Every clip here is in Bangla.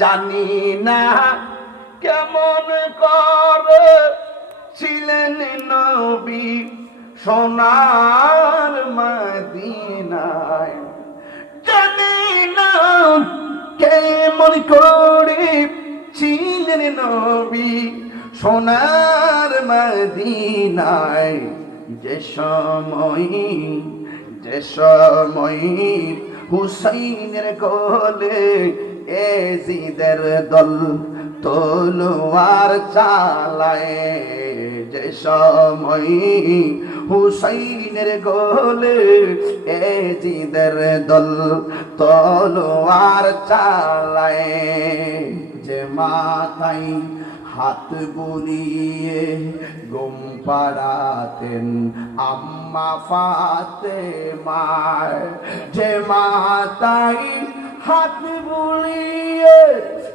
জানি না কেমন করে ছিলেন নবী সোনার মদিনায়, জানি না কেমন করে ছিলেন নবী সোনার মদিনায়। যে সময় হুসাইনের কোলে এজিদের দল তলোয়ার চালায়, যে সময় হুসাইনের কোলে এজিদের দল তলোয়ার চালায়, যে মাথায় হাত বুলিয়ে ঘুম পাড়াতেন আম্মা ফাতেমা, যে মাথায় হাত বুলিয়ে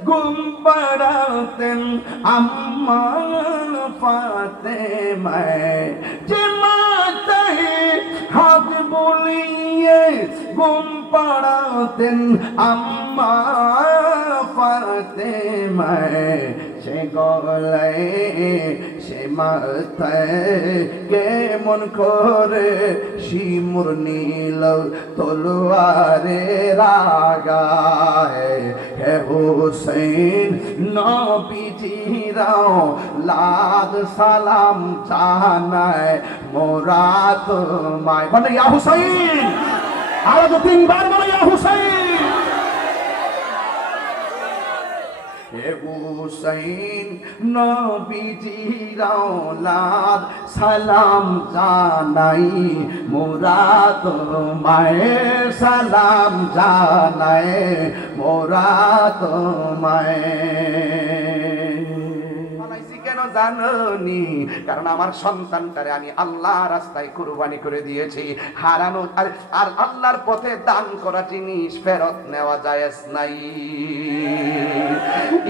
ঘুম পাড়াতেন আম্মা ফাতেমা, যে মাথায় হাত বুলিয়ে ঘুম পাড়াতেন আম্মা ফাতেমা, সে গলায় সে মাথায় কেমন করে শিমুর নীল তলোয়ারে রাগায়। হে হুসেন নবীজিরাও লাদ সালাম জানায় মোরা তোমায়। বলে ইয়া হুসাইন, আরো তো তিনবার বলে ইয়া হুসাইন। হে হুসাইন নবীজির আওলাদ সালাম জানাই মোরা তোমায়, সালাম জানাই মোরা তোমায়। কেন জানি? কারণ আমার সন্তানটারে আমি আল্লাহ রাস্তায় কুরবানি করে দিয়েছি। হারানো আর আল্লাহর পথে দান করা জিনিস ফেরত নেওয়া জায়েজ নাই।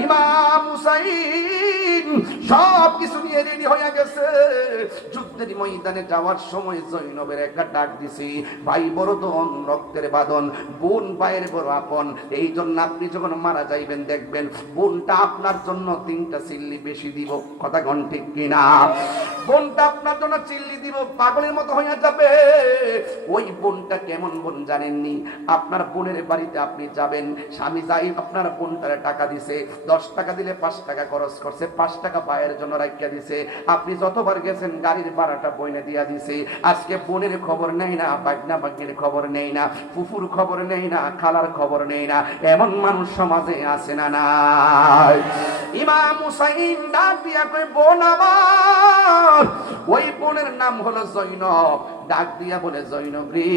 ইমাম হুসাইন সব কিছু নিয়ে রেডি হয়ে গেছে। যুদ্ধের ময়দানে যাওয়ার সময় জৈনবের একটা ডাক দিছি, ভাই বড় দন রক্তের বাঁধন, বোন ভাইয়ের বড় আপন। এই জন্য আপনি যখন মারা যাইবেন দেখবেন বোনটা আপনার জন্য 3টা চিল্লি বেশি দিব। কথা কোন ঠিক কিনা? বোনটা আপনার জন্য চিল্লি দিব, পাগলের মতো হয়ে যাবে। ওই বোনটা কেমন বোন জানেননি? আপনার বোনের বাড়িতে আপনি যাবেন, স্বামী যাই আপনার বোনটারে টাকা দিছে, 10 টাকা দিলে 5 টাকা খরচ করছে, 5 টাকা ভাইয়ের জন্য রাখিয়া দিছে। আপনি যতবার গেছেন গাড়ির ভাড়াটা বইনে দিয়া দিছে। আজকে বোনের খবর নেই না, বাগনা বাগনির খবর নেই না, ফুফুর খবর নেই না, খালার খবর নেই না। এমন মানুষ সমাজে আছে না নাই? ইমাম হুসাইন ডাক দিয়া কই, বোন আমার। ওই বোনের নাম হলো জৈনব। ডাক দিয়া বলে, জৈনব রে,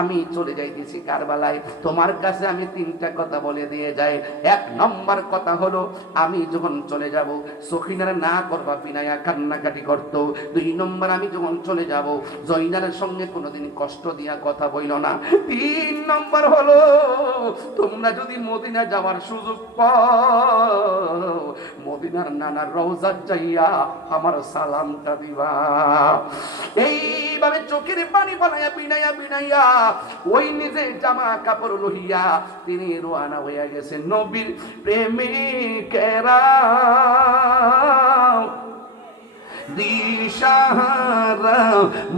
আমি চলে যাইতেছি কারবালায়, তোমার কাছে আমি 3টা কথা বলে দিয়ে যাই। 1 নম্বর কথা হলো, আমি যখন চলে যাব সখিনার না করবা বিনায়া কান্নাকাটি করতো। 2 নম্বর, আমি যখন চলে যাব জৈনারের সঙ্গে কোনোদিন কষ্ট দিয়া কথা বইল না। 3 নম্বর হলো, তোমরা যদি মদিনা যাওয়ার সুযোগ পাও মদিনার নানার রওজাত যাইয়া আমার সালামটা দিবা। এইভাবে চোখের পানি বানাইয়া বিনাইয়া বিনাইয়া ওই নিজে জামা কাপড় লইয়া তিনি রওনা হইয়া গেছেন নবীর প্রেমিকেরা। দিশাহারা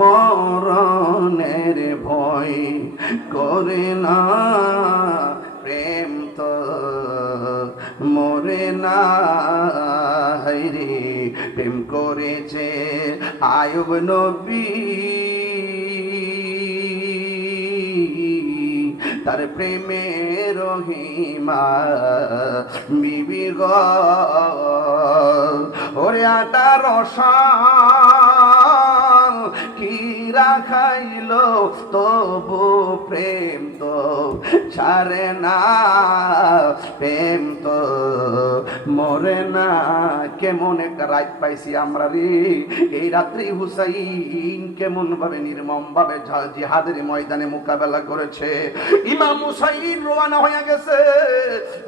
মরণের ভয় করে না, প্রেম তো মরে না। হায়রে প্রেম করেছে আয়ুব নবী, তার প্রেমে রহিমা বিবি গো। ওরে 18 সাল কি রাখাইল তবু প্রেম তো ছাড়ে না, প্রেম তো মরে না। কেমন একটা রাত পাইছি আমরা রে। এই রাত্রি হুসাইন কেমন ভাবে নির্মম ভাবে জিহাদের ময়দানে মোকাবেলা করেছে। ইমাম হুসাইন রওনা হয়ে গেছে।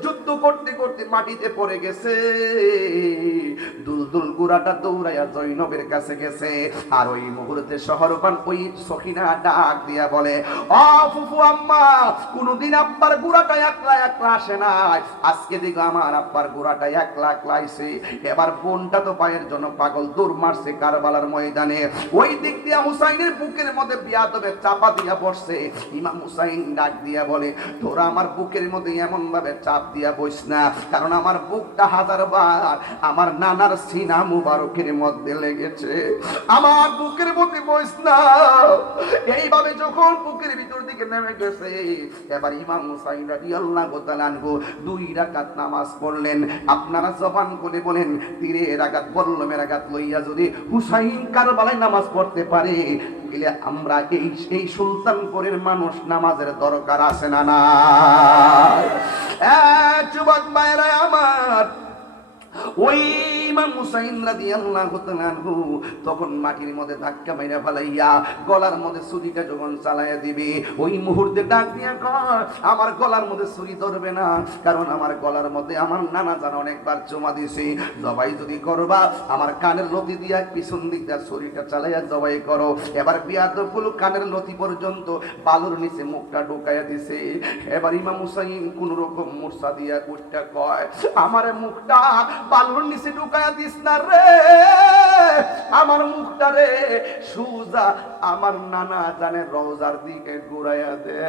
যুদ্ধ করতে করতে মাটিতে পড়ে গেছে। দুলদুল গুড়াটা দৌড়াইয়া জৈনবের কাছে গেছে। আর ওই মুহূর্তে শহরপান ওই সখিনা ডাক দিয়া বলে, ও ফুফু আম্মা, কোনদিন আব্বার গুড়াটা একলা একলা আসে না, আজকে দেখো আমার আব্বার গুড়াটা একলা একলা আইছে। এবার বোনটা তো পায়ের জন্য পাগল, দৌড় মারছে কারবালার ময়দানে। ওই দিক দিয়া হুসাইনের বুকের মধ্যে বিয়াদবে চাপা দিয়া পড়ছে। ইমাম হুসাইন ডাক দিয়া বলে, তোরা আমার বুকের মধ্যে এমন ভাবে চাপ দিয়া বইস না, কারণ আমার বুকটা 1000 বার আমার নানার সিনা মুবারকের মধ্যে লেগেছে। আমার বুকের মধ্যে বইস না। এইভাবে যখন বুকের ভিতর দিকে নেমে গেছে, এবার ইমাম হুসাইন রাদিয়াল্লাহু তাআলা আনহু 2 রাকাত নামাজ পড়লেন। আপনারা জবান করে বলেন, তীরের আঘাত বল্লমের আঘাত লইয়া যদি হুসাইন কারবালায় নামাজ পড়তে পারে, তাহলে আমরা এই সুলতানপুরের মানুষ নামাজের দরকার আছে না? না যুবক ভাইরা আমার, ওই ইমাম হুসাইন রাদিয়াল্লাহু তাআলা আনহু তখন মাটির মধ্যে ধাক্কা মাইরা ফেলাইয়া গলার মধ্যে ছুরিটা যখন চালাইয়া দিবে, ওই মুহূর্তে ডাক দিয়া কয়, আমার গলার মধ্যে ছুরি ধরবে না, কারণ আমার গলার মধ্যে আমার নানা জান অনেকবার জমা দিয়েছে। জবাই যদি করবা, আমার কানের লতি দিয়া পিছন দিক দিয়া ছুরিটা চালাইয়া জবাই করো। এবার বিয়াদবগুলো কানের লতি পর্যন্ত বালুর নিচে মুখটা ঢুকাইয়া দিছে। এবার ইমাম হুসাইন কোন রকম মূর্ছা দিয়া উঠটা কয়, আমার মুখটা বালুর নিচে ঢুকাইয়া দিস না রে, আমার মুখটা রে সুজা আমার নানা জানে রওজার দিকে ঘুরাইয়া দে,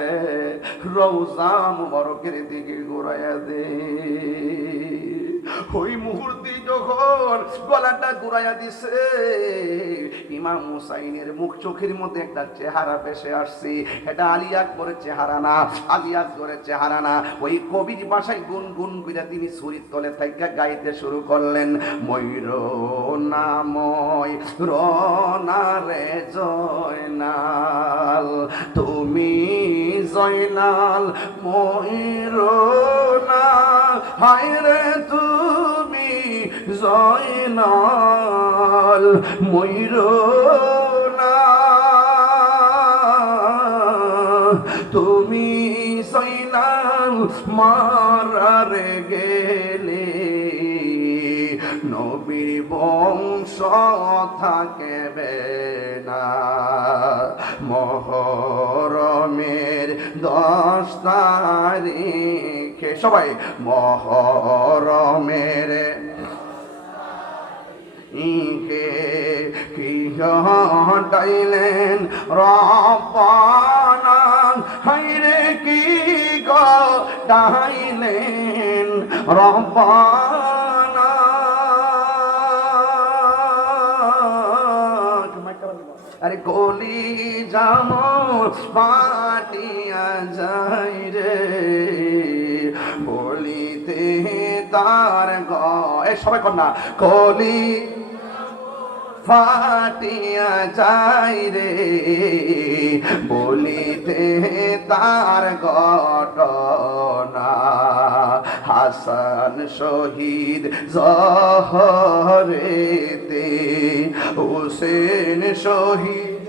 রওজা মুবারকের দিকে ঘুরাইয়া দে। ওই মুহূর্তে যখন গলাটা ঘুরাইয়া দিছে, ইমাম হুসাইনের মুখ চোখের মধ্যে একটা চেহারা ভেসে আসছে। এটা আলী আকবরের চেহারা না, আলী আকবরের চেহারা না। ওই কবির ভাষায় গুনগুন করে তিনি ছুরির তলে থেকে গাইতে শুরু করলেন, ময়ূর নাময় রনারে জয়নাল, তুমি জয়নাল ময়ূর না, হায় রে তুমি জয়নাল ময়ূর না, তুমি জয়নাল মারারে গেলে নবীর বংশ থাকবে না। মহরমের 10 তারিখে সবাই মহরমের ইকে কি হটাইলেন রব্বানা, হায়রে কি গটাইলেন রব্বানা। আরে গলি জামর পাটিয়া যাই রে, বলিতে তার গয় সবাই কন্যা কলি ফাটিয়া যাই রে, বলিতে তার ঘটনা। হাসান শহীদ জহরেতে, হুসেন শহীদ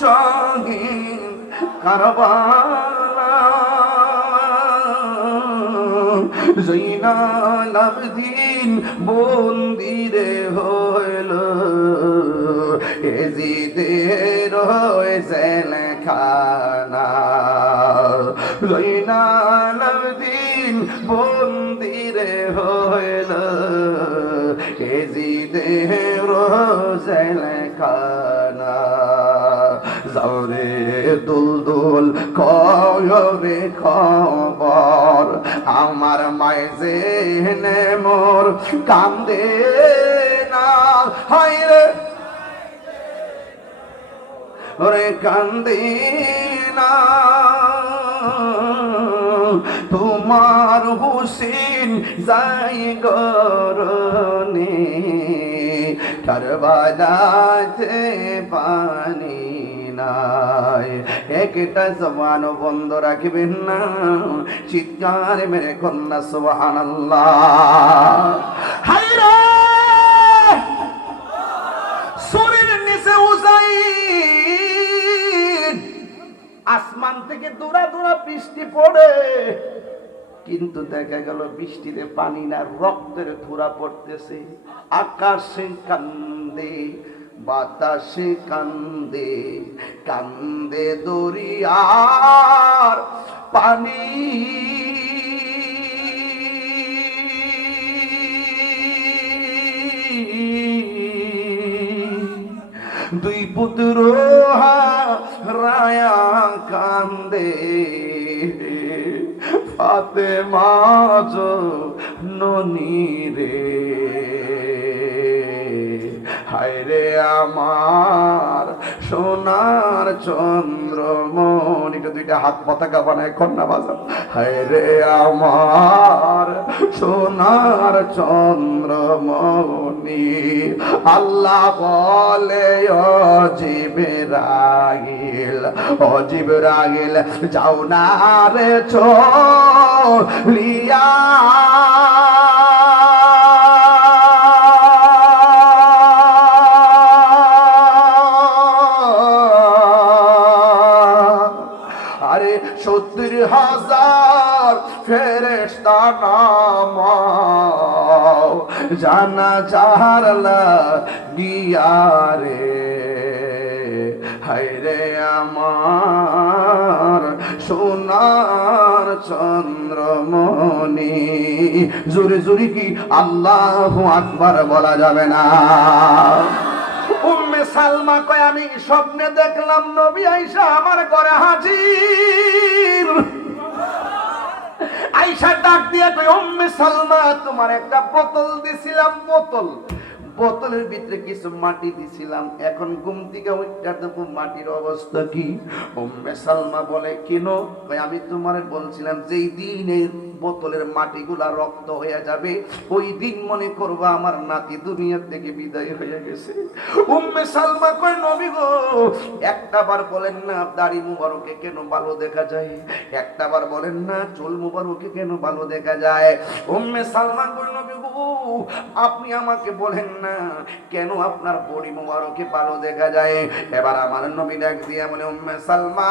শহীদ কারবালা, জৈনাল আবদিন বন্দিরে হইল, এজিদের জেলখানা। জৈনাল আবদিন বন্দিরে হইল, এজিদের জেলখানা। যাওরে দুলদুল কয়রে খবর, আমার মায়ে জেনে মোর কান্দে না, হায় রে ওরে কান্দে না। তোমার হুসেন যাই গরনে, কারবালাতে পানি নাই। একটা জবান বন্ধ রাখবেন না, চিৎকার মেরে কন্যা সুবহানাল্লাহ। হায় রে শরীরের নিচে হুসাইন আসমান থেকে দূরা দূরা বৃষ্টি পড়ে, কিন্তু দেখা গেল বৃষ্টিতে পানি না, রক্তের ধুরা পড়তেছে। আকাশে কান্দে, বাতাসে কান্দে, কান্দে দরিয়ার পানি। দুই পুত্র হারায়া কান্দে, ফাতেমা জননী রে। হায়রে আমার সোনার চন্দ্রমণি, দুইটা হাত পতাকা বানায় কন্যা বাজাও। হায়রে আমার সোনার চন্দ্রমণি, আল্লাহ বলে ও জিবরাইল, ও জিবরাইল যাও না রে চলিয়া, আরে 70,000 ফেরেশতা নামাও জানাজার লাগিয়া রে। হায়রে আমার সোনার চন্দ্রমণি। জোরে জোরে কি আল্লাহু আকবার বলা যাবে না? উম্মে সালমা কয় আমি স্বপ্নে দেখলাম নবী আয়েশা আমার ঘরে হাজির। আয়েশা ডাক দিয়ে কয় উম্মে সালমা তোমার একটা বোতল দিছিলাম, বোতলের ভিতরে কিছু মাটি দিছিলাম, এখন ঘুম থেকে ওইটা দেখো মাটির অবস্থা কি? উম্মে সালমা বলে কেন? আমি তোমারে বলছিলাম যেই দিনের বোতলের মাটিগুলা রক্ত হয়ে যাবে ওই দিন মনে করবা আমার নাতি দুনিয়া থেকে বিদায় হয়ে গেছে। উম্মে সালমা কয় নবী গো একটাবার বলেন না দাড়ি মুবারকে কেন ভালো দেখা যায়, একটাবার বলেন না চুল মুবারকে কেন ভালো দেখা যায়। উম্মে সালমা কয় নবী গো আপনি আমাকে বলেন না কেন আপনার বডি মুবারকে ভালো দেখা যায়। এবার আমার নবী ডাক দিয়ে বলে উম্মে সালমা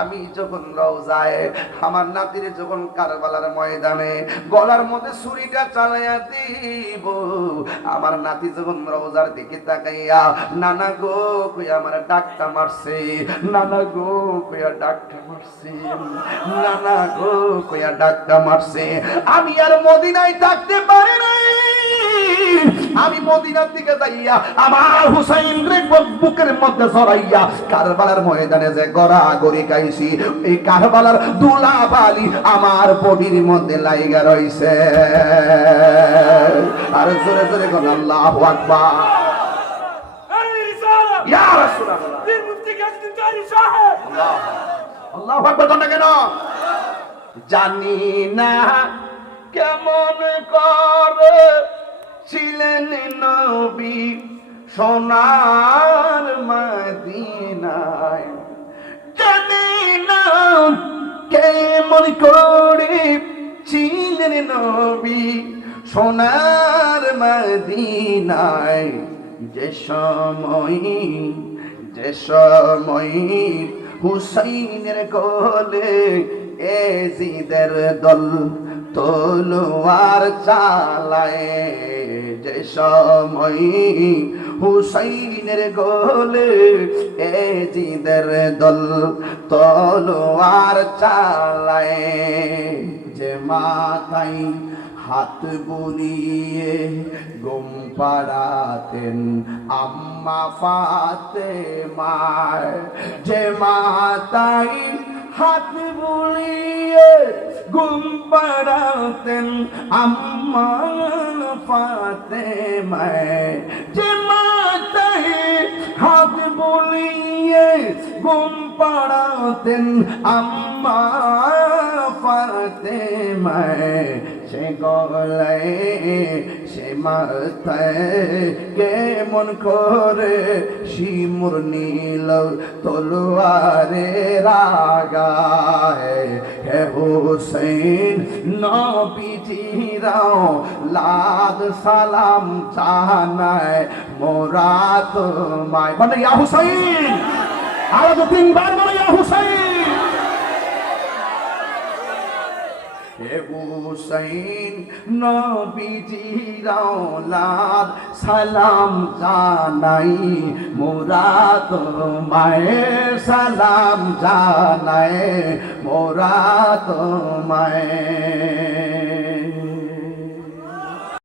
আমি যখন রওজায় আমার নাতিরে যখন কারবালার ময়দানে গলার মধ্যে ছুরিটা চালাইয়া দিব, আমার নাতি যখন রওজার দিকে তাকাইয়া নানা গো কইয়া আমার ডাকটা মারছে, নানা গো কইয়া ডাকটা মারছে, নানা গো কইয়া ডাকটা মারছে, আমি আর মদিনায় থাকতে পারি নাই। আমি মদিনার দিকে যাইয়া আমার হুসাইন রে বুকের মধ্যে জড়াইয়া কারবালার ময়দানে যে গড়াগড়ি গাইছি, এই কারবালার দুলা বালি আমার বডির মধ্যে লাইগা রইছে। আর জোরে জোরে কোন আল্লাহু আকবার। ইয়া রাসূলুল্লাহ বীর মুফতি গাজী কারি সাহেব আল্লাহু আকবার তোমরা কেন জানি না কেমন করে ছিলেন নবী সোনার মদিনায়, জানি না কেমন করে ছিলেন নবী সোনার মদিনায়। যে সময় হুসাইনের কোলে এজিদের দল তলোয়ার চালায়, যে সময় হুসাইনের গোলে এজিদের দল তলোয়ার চালায়, যে মাথায় হাত বুলিয়ে ঘুম পাড়াতেন আম্মা ফাতেমা, যে মাথায় হাত বুলিয়ে ঘুম পাড়াতেন আম্মা ফাতেমা, যে মাথায় হাত বুলিয়ে ঘুম পাড়াতেন আম্মা ফাতেমা, সে গলায় সে মাথায় কেমন করে শিমুর নীল তলোয়ারে রাগায়, হে হুসেন নবীজিরাও লাদ সালাম জানায় মোরা তোমায়। বলে ইয়া হুসেন আরো তিনবার বলো ইয়া হুসাইন। হে হুসাইন নবীজির আওলাদ সালাম জানাই মোরা তোমায়, সালাম জানাই মোরা তোমায়।